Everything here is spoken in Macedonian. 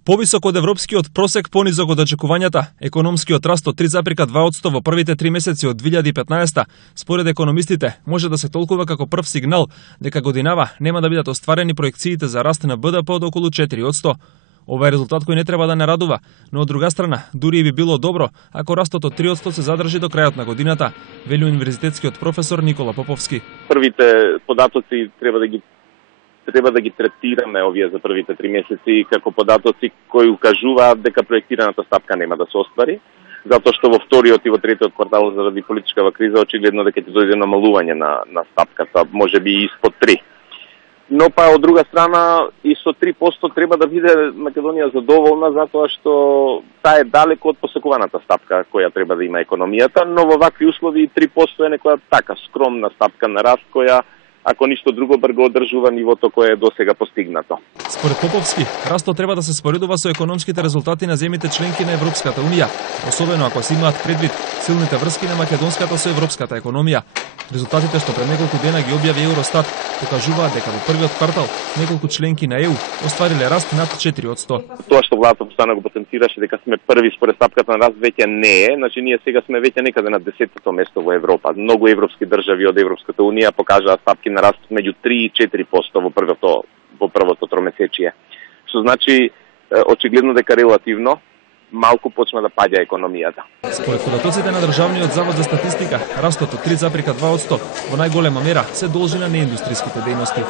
Повисок од европскиот просек, понизок од очекувањата, економскиот раст од 3,2% во првите 3 месеци од 2015, според економистите, може да се толкува како прв сигнал дека годинава нема да бидат остварени проекциите за раст на БДП од околу 4%. Ова е резултат кој не треба да не радува, но од друга страна, дури би било добро ако растот од 3% се задржи до крајот на годината, вели универзитетскиот професор Никола Поповски. Првите податоци треба да ги третираме овие за првите 3 месеци како податоци кои укажуваат дека проектираната стапка нема да се оствари, затоа што во вториот и во третиот квартал заради политичкава криза очигледно дека ќе дојде намалување на стапката, можеби и испод 3. Но па од друга страна и со 3% треба да биде Македонија задоволна затоа што таа е далеко од посакуваната стапка која треба да има економијата, но во вакви услови 3% е некоја така скромна стапка на раст која ако ништо друго го одржува нивото кое е досега постигнато. Според Поповски, растот треба да се споредува со економските резултати на земјите членки на Европската унија, особено ако се имаат предвид силните врски на македонската со европската економија. Резултатите што пред неколку дена ги објави Евростат покажуваат дека во првиот квартал неколку членки на ЕУ оствариле раст над 4%. Тоа што владата постана го потенцираше дека сме први според стапката на раст веќе не е, значи ние сега сме веќе некаде на 10-то место во Европа. Многу европски држави од Европската унија покажаа стапки на раст меѓу 3 и 4% во првото тромесечие. Што значи очигледно дека релативно малку почна да паѓа економијата. Според податоците на Државниот завод за статистика, растот од 3,2% во најголема мера се должи на неиндустриските дејности.